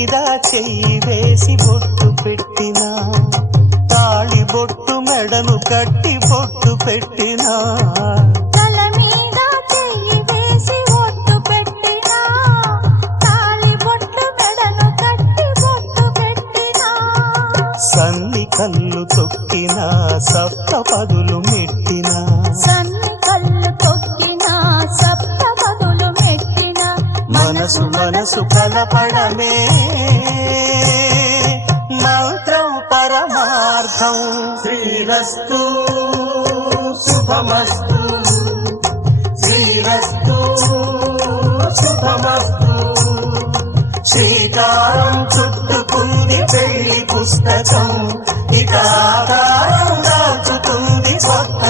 మీద చెయ్యి వేసి బొట్టు పెట్టినా, తాళి బొట్టు మెడను కట్టి బొట్టు పెట్టినా, తల మీద చెయ్యి వేసి బొట్టు పెట్టినా, తాళి బొట్టు మెడను కట్టి బొట్టు పెట్టినా, సన్ని కళ్ళు తొక్కినా సప్త పదులు మెట్టినా, సన్ని కళ్ళు తొక్కినా సప్త పదులు మెట్టినా, మనసు మనసు కలపడమే మంత్రం పరమార్థం. శ్రీరస్తు శుభమస్తు, శ్రీరస్తు శుభమస్తు. శ్రీకారం చుట్టుకుంది పెళ్లి పుస్తకం, ఇక ఆకారం దాచుతుంది కొత్త